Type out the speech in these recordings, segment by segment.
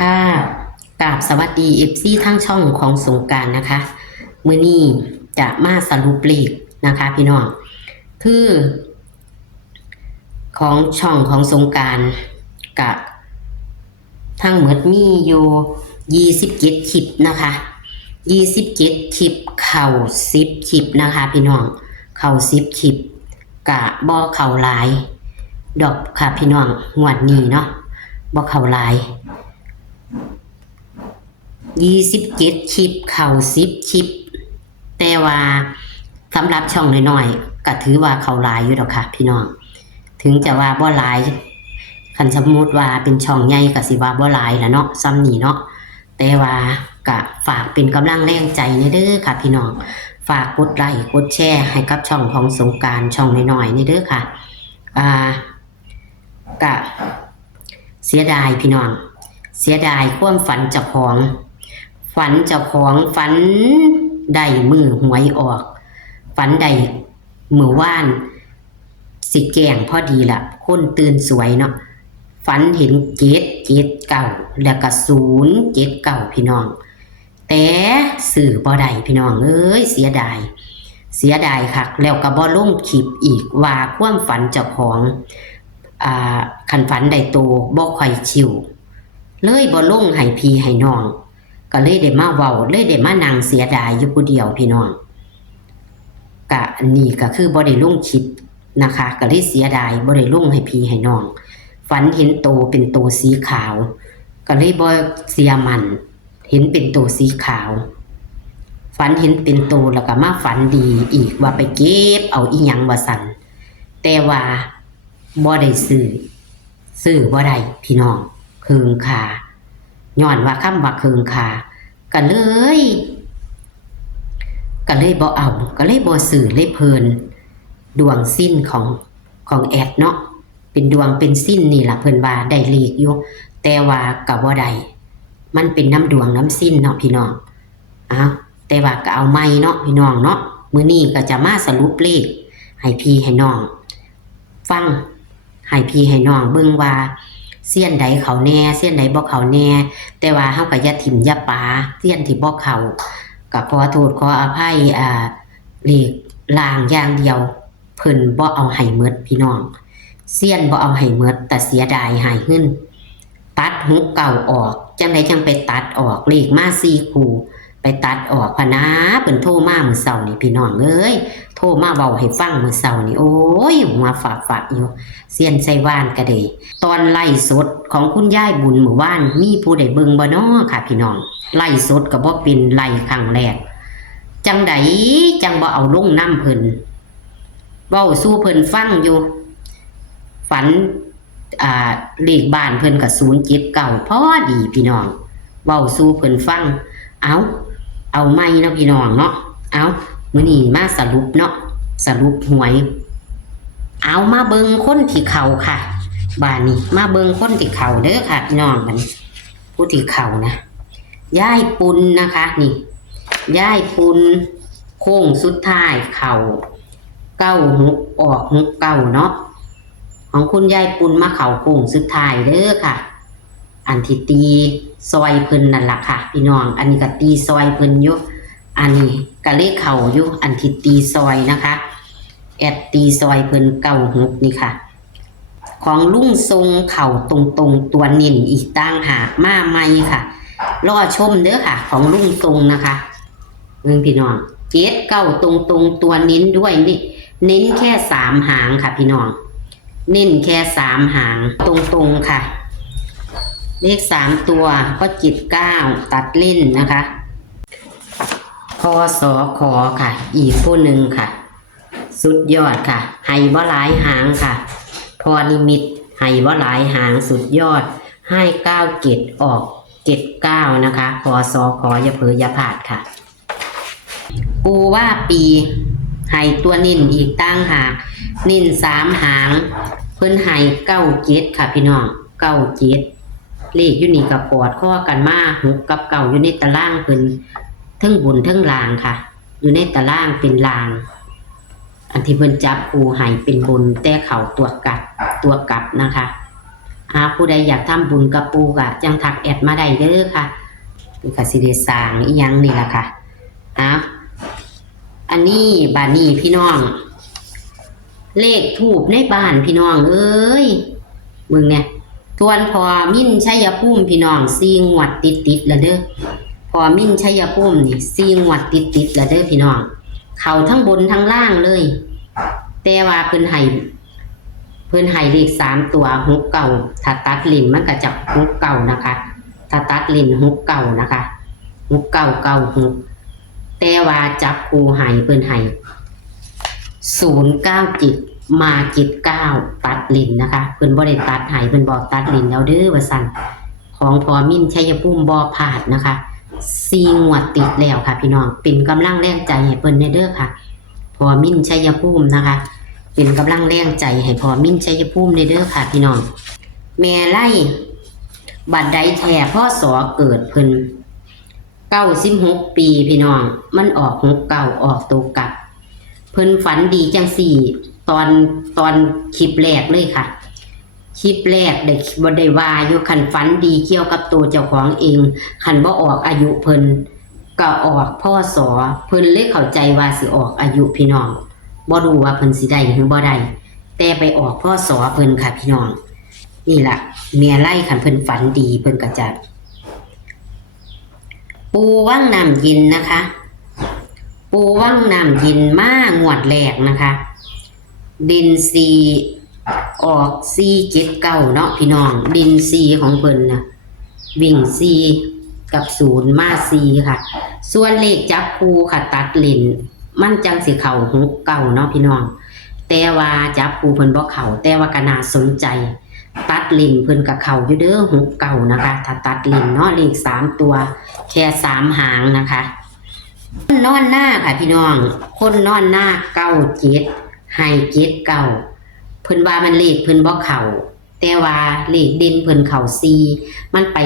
ค่ะกราบสวัสดีFCทั้งช่องของสงกรานต์นะคะมื้อนี้จะมาสรุปเลขนะคะพี่น้องคือของช่องของสงกรานต์กับทั้งหมดมีอยู่27คลิปนะคะ27คลิปเข้า10คลิปนะคะพี่น้องเข้า10คลิปกะบ่เข้าหลายดอกค่ะพี่น้องงวดนี้เนาะบ่เข้าหลาย27คลิปเข้า10คลิปแต่ว่าสำหรับช่องน้อยๆก็ถือว่าเข้าหลายอยู่ดอกค่ะพี่น้องถึงจะว่าบ่หลายคันสมมุติว่าเป็นช่องใหญ่ก็สิว่าบ่หลายล่ะเนาะซ้ำนี้เนาะแต่ว่าก็ฝากเป็นกำลังแรงใจเด้อค่ะพี่น้องฝากกดไลค์กดแชร์ให้กับช่องของสงกรานต์ช่องน้อยๆเด้อค่ะก็เสียดายพี่น้องเสียดายความฝันเจ้าของฝันได้มือหวยออกฝันได้มือว่านสิแกงพอดีละคนตื่นสวยเนาะฝันเห็น779แล้วก็079พี่น้องแต่สื่อบ่ได้พี่น้องเอ้ยเสียดายคักแล้วก็บ่ลงคลิปอีกว่าความฝันเจ้าของคันฝันได้โตบ่ค่อยชิวเลยบ่ลงให้พี่ให้น้องก็เลยได้มาเว้าเลยได้มานั่งเสียดายอยู่ผู้เดียวพี่น้องก็นี่ก็คือบ่ได้ลงคลิปนะคะก็เลยเสียดายบ่ได้ลงให้พี่ให้น้องฝันเห็นโตเป็นโตสีขาวก็เลยบ่เสียมันเห็นเป็นโตสีขาวฝันเห็นเป็นโตแล้วก็มาฝันดีอีกว่าไปเก็บเอาอีหยังว่าซั่นแต่ว่าบ่ได้ซื้อบ่ได้พี่น้องเคืองคาย้อนว่าคำว่าเคืองคาก็เลยบ่เอาก็เลยบ่ซื้อเลยเพลินดวงสิ้นของแอดเนาะเป็นดวงเป็นสิ้นนี่ล่ะเพิ่นว่าได้เลขอยู่แต่ว่าก็บ่ได้มันเป็นน้ำดวงน้ำสิ้นเนาะพี่น้องแต่ว่าก็เอาใหม่เนาะพี่น้องเนาะมื้อนี้ก็จะมาสรุปเลขให้พี่ให้น้องฟังให้พี่ให้น้องเบิ่งว่าเสี้ยนใดเขาแน่เสี้ยนใดบ่เขาแน่แต่ว่าเฮาก็อย่าถิ่มอย่าปาเสี้ยนที่บ่เข้าก็ขอโทษขออภัยเลขล่างอย่างเดียวเพิ่นบ่เอาให้หมดพี่น้องเสี้ยนบ่เอาให้หมดแต่เสียดายหายหึ้นตัดหุกเก่าออกจังไดจังไปตัดออกเลขมา4คู่ไปตัดออกพะนะเพิ่นโทรมามื้อเช้านี่พี่น้องเอ้ยโทรมาเว้าให้ฟังมื้อเช้านี่โอ้ยหัวฝาดอยู่เสี้ยนไสว่านก็ได้ตอนไล่สดของคุณยายบุญมื้อวานมีผู้ใดเบิ่งบ่น้อค่ะพี่น้องไล่สดก็บ่เป็นไล่ครั้งแรกจังไดจังบ่เอาลงนำเพิ่นเว้าสู่เพิ่นฟังอยู่ฝันเลขบ้านเพิ่นก็079พอดีพี่น้องเว้าสู่เพิ่นฟังเอาใหม่เนาะพี่น้องเนาะมื้อนี้มาสรุปเนาะสรุปหวยเอามาเบิ่งคนที่เข้าค่ะบ้านนี้มาเบิ่งคนที่เข้าเด้อค่ะพี่น้องบัดนี้ผู้ที่เข้านะยายปุณนะคะนี่ยายปุณโค้งสุดท้ายเข้า96ออก69เนาะของคุณยายปุณมาเข้าโค้งสุดท้ายเด้อค่ะอันที่ตีซอยเพิ่นนั่นล่ะค่ะพี่น้องอันนี้ก็ตีซอยเพิ่นอยู่อันนี้ก็เลขเข้าอยู่อันที่ตีซอยนะคะแอดตีซอยเพิ่น96นี่ค่ะของลุงทรงเข่าตรงๆตัวนิ่นอีกต่างหากมาใหม่ค่ะรอชมเด้อค่ะของลุงทรงนะคะพี่น้อง79ตรงๆตัวนิ้นด้วยนี่เน้นแค่3หางค่ะพี่น้องเน้นแค่3หางตรงๆค่ะเลข3ตัวก็79ตัดเล่นนะคะพศขค่ะอีกผู้หนึ่งค่ะสุดยอดค่ะให้บ่หลายหางค่ะพอนิมิตให้บ่หลายหางสุดยอดให้97ออก79นะคะพศขอย่าเผลออย่าพลาดค่ะปูว่าปีให้ตัวนิ่นอีกตั้งหากนิ่น3หางเพิ่นให้97ค่ะพี่น้อง97เลขอยู่นี่กับปอดข้อกันมา6กับ9อยู่ในตารางเพิ่นทั้งบนทั้งล่างค่ะอยู่ในตารางเป็นล่างอันที่เพิ่นจับคู่ให้เป็นบนแต่เขาตัวกลับนะคะ ผู้ใดอยากทำบุญกับปูก็จังทักแอดมาได้เด้อค่ะปูก็สิได้สร้างอีหยังนี่ล่ะค่ะอันนี้บ้านนี้พี่น้องเลขทูปในบ้านพี่น้องเอ้ยมึงเนี่ยทวนพอมิ่นชัยภูมิพี่น้อง4 งวดติดแล้วเด้อพอมิ่นชัยภูมินี่4 งวดติดแล้วเด้อพี่น้องเข้าทั้งบนทั้งล่างเลยแต่ว่าเพิ่นให้เลข3ตัว69ถ้าตัดลิ้นมันก็จะ69นะคะถ้าตัดลิ้น69นะคะ6996แต่ว่าจับคู่ให้เพิ่นให้097มา79ตัดลิ้นนะคะเพิ่นบ่ได้ตัดให้เพิ่นบอกตัดลิ้นแล้วเด้อว่าซั่นของพอมิ่นชัยภูมิบ่พลาดนะคะ4 งวดติดแล้วค่ะพี่น้องเป็นกำลังแรงใจให้เพิ่นเด้อค่ะพอมิ่นชัยภูมินะคะเป็นกำลังแรงใจให้พอมิ่นชัยภูมิเด้อค่ะพี่น้องแม่ไล่บัดใดแท้พ่อสอเกิดเพิ่น96 ปีพี่น้องมันออก69ออกตัวกลับเพิ่นฝันดีจังสี่ตอนคลิปแรกเลยค่ะคลิปแรกได้บ่ได้ว่าอยู่คันฝันดีเกี่ยวกับตัวเจ้าของเองคันบ่ออกอายุเพิ่นก็ออกพ่อสอเพิ่นเลยเข้าใจว่าสิออกอายุพี่น้องบ่รู้ว่าเพิ่นสิได้หรือบ่ได้แต่ไปออกพ่อสอเพิ่นค่ะพี่น้องนี่ล่ะเมียไล่คันเพิ่นฝันดีเพิ่นก็จะปูว่างน้ำเย็นนะคะปูว่างน้ำเย็นมางวดแรกนะคะดินซีออก479เนาะพี่น้องดินซีของเพิ่นนะวิ่ง4กับ0มา4ค่ะส่วนเลขจับคู่ค่ะตัดลิ้นมันจังสิเข้า69เนาะพี่น้องแต่ว่าจับคู่เพิ่นบ่เข้าแต่ว่าก็น่าสนใจตัดลิ้นเพิ่นก็เข้าอยู่เด้อ69นะคะถ้าตัดลิ้นเนาะเลข3ตัวแค่3หางนะคะนอนหน้าค่ะพี่น้องคนนอนหน้า97ให้79เพิ่นว่ามันเลขเพิ่นบ่เข้าแต่ว่าเลขเด่นเพิ่นเข้า4มันไป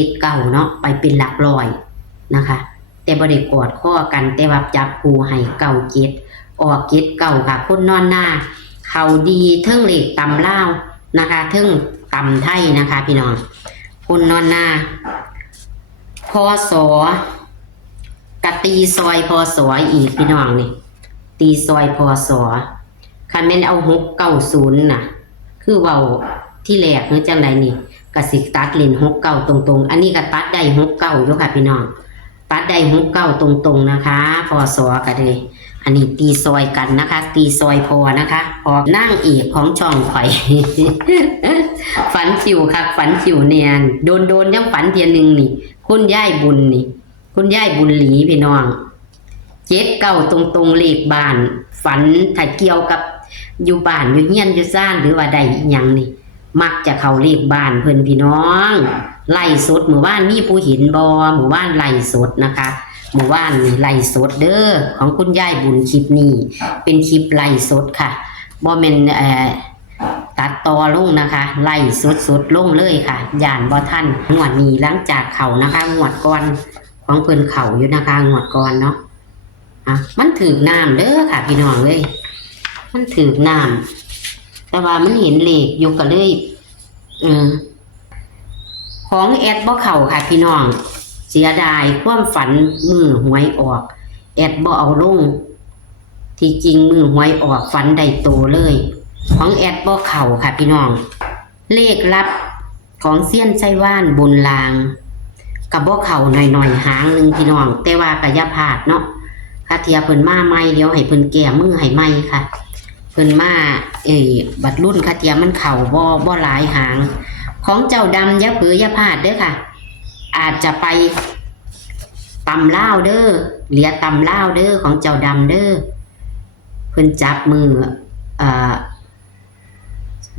479เนาะไปเป็นหลักร้อยนะคะแต่บ่ได้กอดข้อกันแต่ว่าจับคู่ให้97ออก79ค่ะคนนอนหน้าเข้าดีเทิงเลขตำลาวนะคะเทิงตำไทยนะคะพี่น้องคนนอนหน้าพศกะตีซอยพศอีกพี่น้องนี่ตีซอยพศคันแม่นเอา690น่ะคือเว้าที่แรกคือจังไดนี่ก็สิตัดเล่น69ตรงๆอันนี้ก็ตัดได้69อยู่ค่ะพี่น้องตัดได้69ตรงๆนะคะพศก็เลยอันนี้ตีซอยกันนะคะตีซอยพอนะคะพอนั่งอีกของช่องข่อย ฝันคิวค่ะฝันคิวเนียนโดนยังฝันเทียนนึงนี่คุณย่ายบุญนี่คุณย่ายบุญหลีพี่น้อง79ตรงๆเลขบ้านฝันถ้าเกี่ยวกับอยู่บ้านอยู่เฮียนอยู่ซ่านหรือว่าใดอีหยังนี่มักจะเข้าเลขบ้านเพิ่นพี่น้องไล่สดหมู่บ้านมีผู้เห็นบ่หมู่บ้านไล่สดนะคะหมู่บ้านนี่ไล่สดเด้อของคุณย่ายบุญคลิปนี้เป็นคลิปไล่สดค่ะบ่แม่นตัดต่อลงนะคะไล่สดลงเลยค่ะย่านบ่ทันงวดนี้หลังจากเข้านะคะงวดก่อนของเพิ่นเข้าอยู่นะคะงวดก่อนเนาะมันถือน้ำเด้อค่ะพี่น้องเลยมันถือน้ำแต่ว่ามันเห็นเลขอยู่ก็เลยของแอดบ่เข้าค่ะพี่น้องเสียดายความฝันมือหวยออกแอดบ่เอาลงที่จริงมือหวยออกฝันได้โตเลยของแอดบ่เข้าค่ะพี่น้องเลขลับของเซียนไชว่านบนลางกับบ่เข้าหน่อยหางนึงพี่น้องแต่ว่าก็อย่าพลาดเนาะคาเทียเพิ่นมาใหม่เดี๋ยวให้เพิ่นแก้มือให้ใหม่ค่ะเพิ่นมาบัดรุ่นคาเทียมันเข้าบ่หลายหางของเจ้าดำอย่าเผืออย่าพลาดเด้อค่ะอาจจะไปตำล่าวเด้อเหลียตำล่าวเด้อของเจ้าดำเด้อเพิ่นจับมือ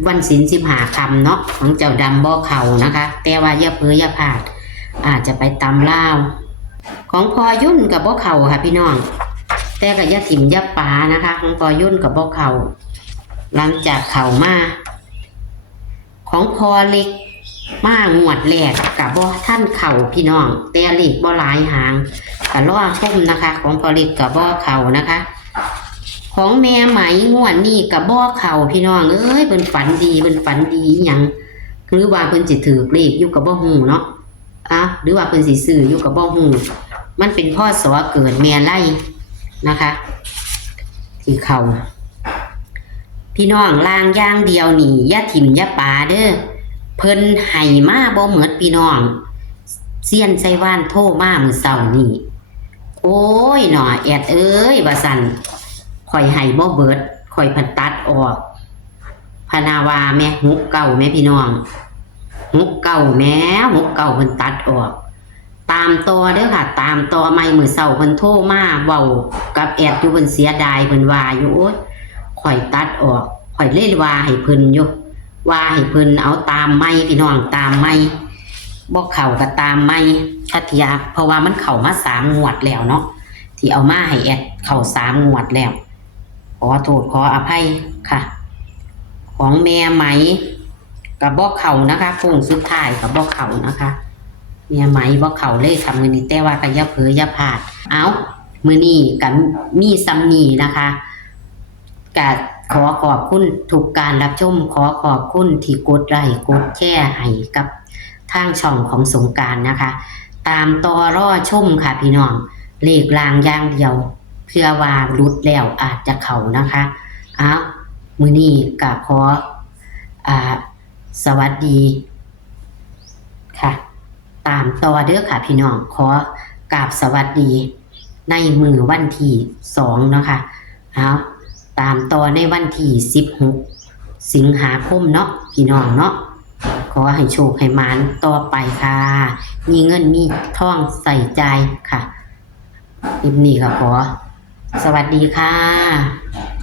วันศีล15ค่ำเนาะของเจ้าดำบ่เข้านะคะแต่ว่าอย่าเผืออย่าพลาดอาจจะไปตำล่าวของพอยุ่นกับบ่เข้าค่ะพี่น้องแต่ก็อย่าถิ่มอย่าปานะคะของพอยุ่นกับบ่เข้าหลังจากเข้ามาของพอเล็กมางวดแรกกับบ่ท่านเข่าพี่น้องแต่เล็กบ่หลายหางก็รอชมนะคะของพอเล็กกับบ่เข่านะคะของแม่ไหมงวดนี้กับบ่เข่าพี่น้องเอ้ยเป็นฝันดีหยัง หรือว่าเพิ่นสิถือเลขอยู่กับบ่ฮู้เนาะหรือว่าเพิ่นสิซื้ออยู่กับบ่ฮู้มันเป็นพศเกิดแม่ไล่นะคะที่เขาพี่น้องลางอย่างเดียวนี่อย่าถิ่มอย่าปาเด้อเพิ่นให้มาบ่หมดพี่น้องเซียนไสว่านโทรมามื้อเช้านี่โอ้ยหนอแอดเอ้ยว่าซั่นข่อยให้บ่เบิดข่อยพันตัดออกพนาวาแม่ฮุกเก่าแม่พี่น้องฮุกเก่าแม่ฮุกเก่าเพิ่นตัดออกตามต่อเด้อค่ะตามต่อใหม่มื้อเช้าเพิ่นโทรมาเว้ากับแอดอยู่เพิ่นเสียดายเพิ่นว่าอยู่โอ๊ยข่อยตัดออกข่อยเลยว่าให้เพิ่นอยู่ว่าให้เพิ่นเอาตามใหม่พี่น้องตามใหม่บ่เข้าก็ตามใหม่คัดยากเพราะว่ามันเข้ามา3งวดแล้วเนาะที่เอามาให้แอดเข้า3งวดแล้วขอโทษขออภัยค่ะของแม่ไหมกับบ่เข้านะคะโค้งสุดท้ายกับบ่เข้านะคะแม่ไหมบ่เข้าเลยค่ะมื้อนี้แต่ว่าก็อย่าเผลออย่าพลาดเอามื้อนี้ก็มีซ้ำนี้นะคะก็ขอขอบคุณทุกการรับชมขอขอบคุณที่กดไลค์กดแชร์ให้กับทางช่องของสงกรานต์นะคะตามต่อรอชมค่ะพี่น้องเลขลางอย่างเดียวเพื่อว่าหลุดแล้วอาจจะเข้านะคะเอามื้อนี้ก็ขอสวัสดีค่ะตามต่อเด้อค่ะพี่น้องขอกราบสวัสดีในมือวันที่2เนาะค่ะเอาตามต่อในวันที่16สิงหาคมเนาะพี่น้องเนาะขอให้โชคให้มานต่อไปค่ะมีเงินมีทองใส่ใจค่ะคลิปนี้ก็ขอสวัสดีค่ะ